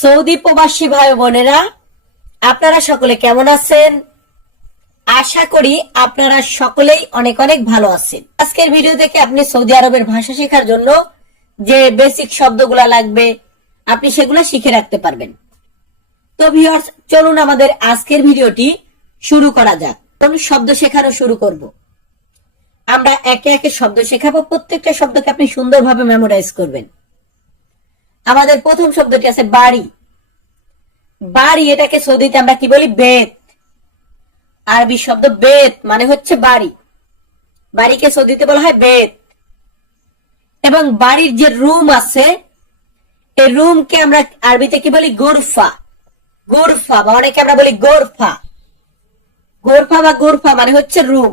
Saudi প্রবাসী ভাই বোনেরা, আপনারা সকলে কেমন আছেন? আশা করি আপনারা সকলেই অনেক অনেক ভালো আছেন। আজকের ভিডিও দেখে আপনি সৌদি আরবের ভাষা শেখার জন্য যে বেসিক শব্দগুলা লাগবে আপনি সেগুলো শিখে রাখতে পারবেন। তো ভিউয়ার্স, চলুন আমাদের আজকের ভিডিওটি শুরু করা যাক। আমি শব্দ শেখানো শুরু করব। আমরা একে একে শব্দ শেখাবো, প্রত্যেকটা শব্দকে আপনি সুন্দরভাবে মেমোরাইজ করবেন। আমাদের প্রথম শব্দটি আছে বাড়ি। বাড়ি এটাকে সৌদিতে আমরা কি বলি? বেত। আরবি শব্দ বেত মানে হচ্ছে বাড়ি। বাড়িকে সৌদিতে বলা হয় বেত। এবং বাড়ির যে রুম আছে এই রুমকে আমরা আরবিতে কি বলি? গোরফা। গোরফা বা অনেকে আমরা বলি গোরফা। গোরফা বা গোরফা মানে হচ্ছে রুম।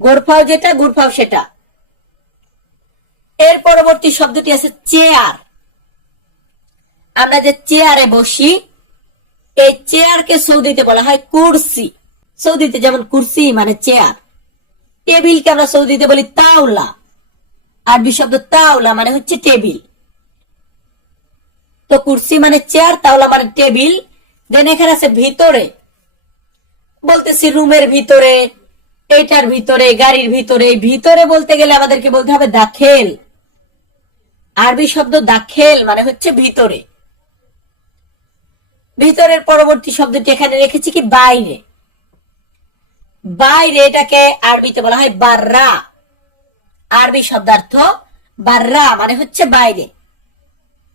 গোরফাও যেটা, গোরফাও সেটা। এর পরবর্তী শব্দটি আছে চেয়ার। আমরা যে চেয়ারে বসি এই চেয়ারকে সৌদিতে বলা হয় কুরসি। সৌদিতে যেমন কুরসি মানে চেয়ার। টেবিলকে আমরা সৌদিতে বলি তাওলা। আরবি শব্দ তাওলা মানে হচ্ছে টেবিল। তো কুরসি মানে চেয়ার, তাওলা মানে টেবিল। দেন এখানে আছে ভিতরে, বলতেছি রুমের ভিতরে, এইটার ভিতরে, গাড়ির ভিতরে। ভিতরে বলতে গেলে আমাদেরকে বলতে হবে দাখেল। আরবি শব্দ দাখেল মানে হচ্ছে ভিতরে। ভিতরের পরবর্তী শব্দটি এখানে রেখেছি কি? বাইরে। বাইরে এটাকে আরবিতে বলা হয় বাররা। আরবি শব্দার্থ বাররা মানে হচ্ছে বাইরে।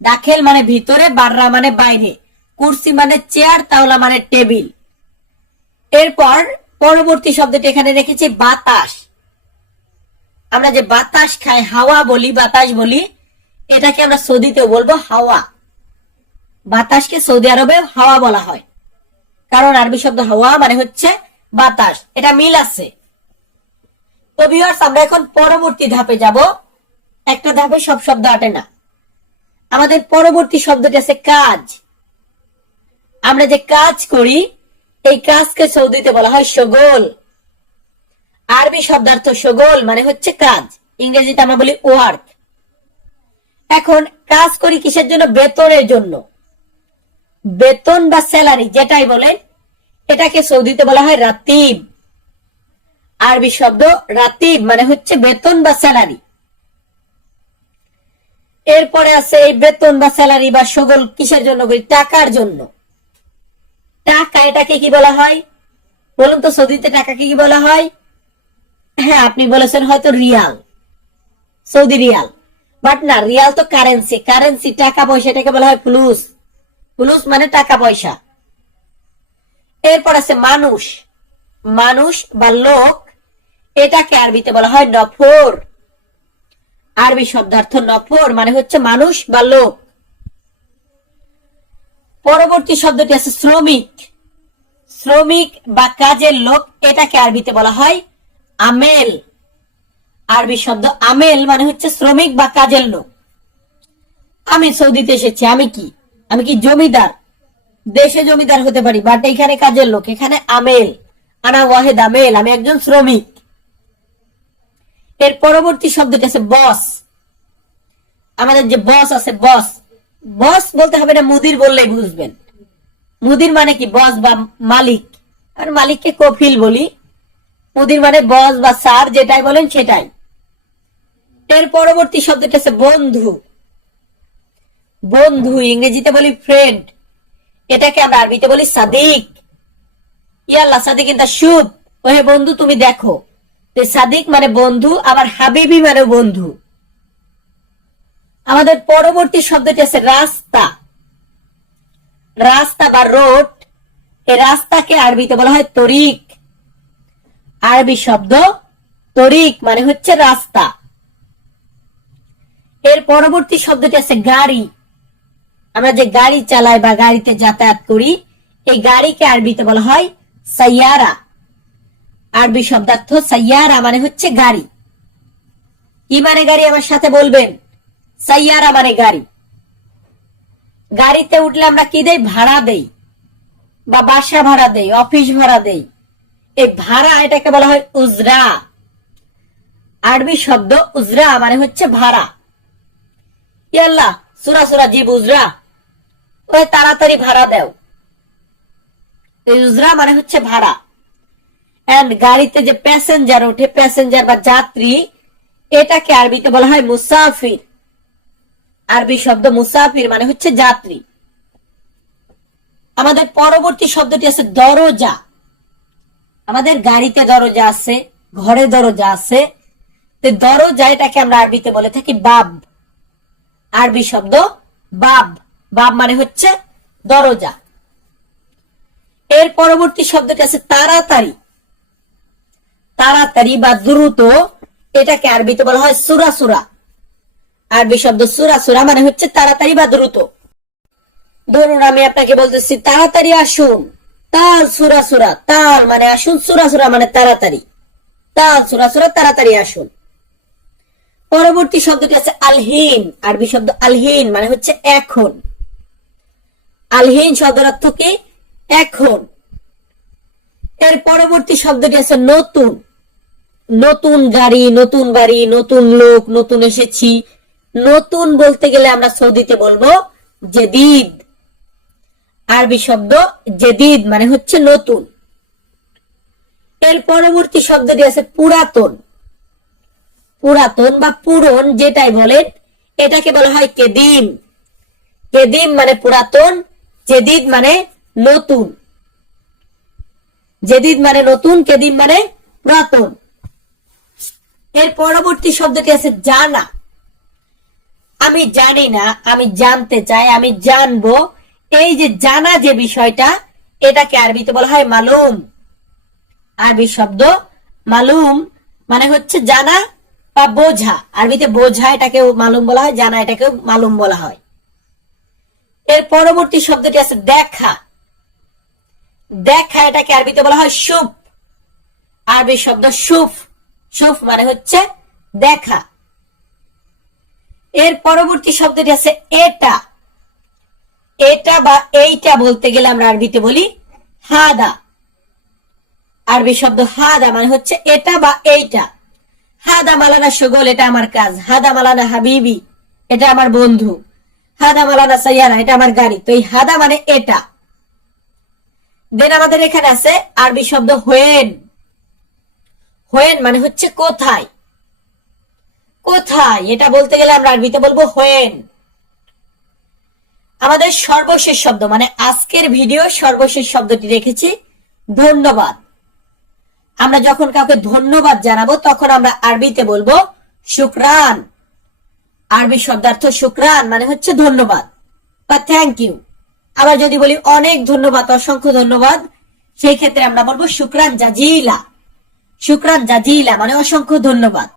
দাখেল মানে ভিতরে, বাররা মানে বাইরে। কুরসি মানে চেয়ার, তাওলা মানে টেবিল। এরপর পরবর্তী শব্দটি এখানে রেখেছি বাতাস। আমরা যে বাতাস খাই, হাওয়া বলি, বাতাস বলি, এটাকে আমরা সৌদিতেও বলবো হাওয়া। বাতাসকে সৌদি আরবে হাওয়া বলা হয়, কারণ আরবি শব্দ হাওয়া মানে হচ্ছে বাতাস। এটা মিল আছে। তো ভিউয়ার্স, আমরা এখন পরবর্তী ধাপে যাব। একটা ধাপে সব শব্দ আটে না। আমাদের পরবর্তী শব্দটি আছে কাজ। আমরা যে কাজ করি এই কাজকে সৌদিতে বলা হয় শগল। আরবি শব্দার্থ শগল মানে হচ্ছে কাজ। ইংরেজিতে আমরা বলি ওয়ার্ক। এখন কাজ করি কিসের জন্য? বেতনের জন্য। বেতন বা স্যালারি যেটাই বলেন, এটাকে সৌদিতে বলা হয় রাতিব। আরবি শব্দ রাতিব মানে হচ্ছে বেতন বা স্যালারি। এরপরে আছে এই বেতন বা স্যালারি বা শগল কিসের জন্য করি? টাকার জন্য। টাকা এটাকে কি বলা হয় বলুন তো? সৌদিতে টাকাকে কি বলা হয়? হ্যাঁ, আপনি বলেছেন হয়তো রিয়াল, সৌদি রিয়াল। বাট না, রিয়াল তো কারেন্সি। কারেন্সি টাকা পয়সা, এটাকে বলা হয় ফুলুস। ফুলুস মানে টাকা পয়সা। এরপর আছে মানুষ। মানুষ বা লোক, এটাকে আরবিতে বলা হয় নফর। আরবি শব্দার্থ নফর মানে হচ্ছে মানুষ বা লোক। পরবর্তী শব্দটি আছে শ্রমিক। শ্রমিক বা কাজের লোক, এটাকে আরবিতে বলা হয় আমেল। আরবি শব্দ আমেল মানে হচ্ছে শ্রমিক বা কাজের লোক। আমি সৌদিতে এসেছি, আমি কি জমিদার? দেশে জমিদার হতে পারি, বাট এখানে কাজের লোক। এখানে আমেল, আনা ওয়াহেদ আমেল, আমি একজন শ্রমিক। এর পরবর্তী শব্দটি আছে বস। আমাদের যে বস আছে, বস। বস বলতে হবে না, মুদির বললেই বুঝবেন। মুদির মানে কি? বস বা মালিক। আর মালিককে কফিল বলি। মুদির মানে বস বা স্যার, যেটাই বলেন সেটাই। এর পরবর্তী শব্দটি আছে বন্ধু। বন্ধু ইংরেজিতে বলি ফ্রেন্ড। এটাকে আমরা আরবিতে বলি সাদিক। ইয়াল্লা সাদিক ইন দা শুভ, ওহে বন্ধু তুমি দেখো। সাদিক মানে বন্ধু, আবার হাবিবি মানে বন্ধু। আমাদের পরবর্তী শব্দটি আছে রাস্তা। রাস্তা বা রোড, এই রাস্তাকে আরবিতে বলা হয় তরিক। আরবি শব্দ তরিক মানে হচ্ছে রাস্তা। এর পরবর্তী শব্দটি আছে গাড়ি। আমরা যে গাড়ি চালাই বা গাড়িতে যাতায়াত করি এই গাড়িকে আরবিতে বলা হয় সাইয়ারা। আরবি শব্দার্থ সাইয়ারা মানে হচ্ছে গাড়ি। কি মানে গাড়ি? আমার সাথে বলবেন, সাইয়ারা মানে গাড়ি। গাড়িতে উঠলে আমরা কি দেই? ভাড়া দেই, বা বাসা ভাড়া দেই, অফিস ভাড়া দেই। এই ভাড়া, এটাকে বলা হয় উজরা। আরবি শব্দ উজরা মানে হচ্ছে ভাড়া। ইয়াল্লাহ সুরা সুরা জি উজরা। ওই তাড়াতাড়ি ভাড়া দাও। ইউজরা মানে হচ্ছে ভাড়া। এন্ড গাড়িতে যে প্যাসেঞ্জার ওঠে, প্যাসেঞ্জার বা যাত্রী, এটাকে আরবিতে বলা হয় মুসাফির। আরবি শব্দ মুসাফির মানে হচ্ছে যাত্রী। আমাদের পরবর্তী শব্দটি আছে দরজা। আমাদের গাড়িতে দরজা আছে, ঘরে দরজা আছে, দরজা এটাকে আমরা আরবিতে বলে থাকি বাব। আরবি শব্দ বাব। বাব মানে হচ্ছে দরজা। এর পরবর্তী শব্দটি আছে তাড়াতাড়ি। তাড়াতাড়ি বা দ্রুত, এটাকে আরবিতে বলা হয় সুরাসুরা। আরবি শব্দ সুরাসুরা মানে হচ্ছে তাড়াতাড়ি বা দ্রুত। ধরুন আমি আপনাকে বলতেছি তাড়াতাড়ি আসুন, তাল সুরাসুরা। তাল মানে আসুন, সুরাসুরা মানে তাড়াতাড়ি। তাল সুরাসুরা তাড়াতাড়ি আসুন। পরবর্তী শব্দটি আছে আলহিন। আরবি শব্দ আলহিন মানে হচ্ছে এখন। আলহিন শব্দের অর্থ কি? এখন। এর পরবর্তী শব্দটি আছে নতুন। নতুন গাড়ি, নতুন বাড়ি, নতুন লোক, নতুন এসেছি। নতুন বলতে গেলে আমরা সৌদিতে বলবো জেদিদ। আরবি শব্দ জেদিদ মানে হচ্ছে নতুন। এর পরবর্তী শব্দটি আছে পুরাতন। পুরাতন বা পুরন যেটাই বলেন, এটাকে বলা হয় কেদিম। কেদিম মানে পুরাতন, জেদিদ মানে নতুন। জেদিদ মানে নতুন, কেদিম মানে পুরাতন। এর পরবর্তী শব্দটি আছে জানা। আমি জানি না, আমি জানতে চাই, আমি জানবো। এই যে জানা যে বিষয়টা, এটাকে আরবিতে বলা হয় মালুম। আরবি শব্দ মালুম মানে হচ্ছে জানা বা বোঝা। আরবিতে বোঝা এটাকে মালুম বলা হয়, জানা এটাকে মালুম বলা হয়। এর পরবর্তী শব্দটি আছে দেখা। দেখা এটাকে আরবিতে বলা হয় সুফ। আরবি শব্দ সুফ। সুফ মানে হচ্ছে দেখা। এর পরবর্তী শব্দটি আছে এটা। এটা বা এইটা বলতে গেলে আমরা আরবিতে বলি হাদা। আরবি শব্দ হাদা মানে হচ্ছে এটা বা এইটা। হাদা মালানা সুগল, এটা আমার কাজ। হাদা মালানা হাবিবি, এটা আমার বন্ধু। হাদা মালানা সাইয়ারা, এটা আমার গাড়ি। তো এই হাদা মানে এটা। দেন আমাদের এখানে আছে আরবি শব্দ হোয়েন। হোয়েন মানে হচ্ছে কোথায়। কোথায় এটা বলতে গেলে আমরা আরবিতে বলবো হোয়েন। আমাদের সর্বশেষ শব্দ মানে আজকের ভিডিও সর্বশেষ শব্দটি রেখেছি ধন্যবাদ। আমরা যখন কাউকে ধন্যবাদ জানাবো তখন আমরা আরবিতে বলবো শুকরান। আরবি শব্দার্থ শুকরান মানে হচ্ছে ধন্যবাদ বা থ্যাংক ইউ। আবার যদি বলি অনেক ধন্যবাদ, অসংখ্য ধন্যবাদ, সেই ক্ষেত্রে আমরা বলবো শুকরান জাজিলা। শুকরান জাজিলা মানে অসংখ্য ধন্যবাদ।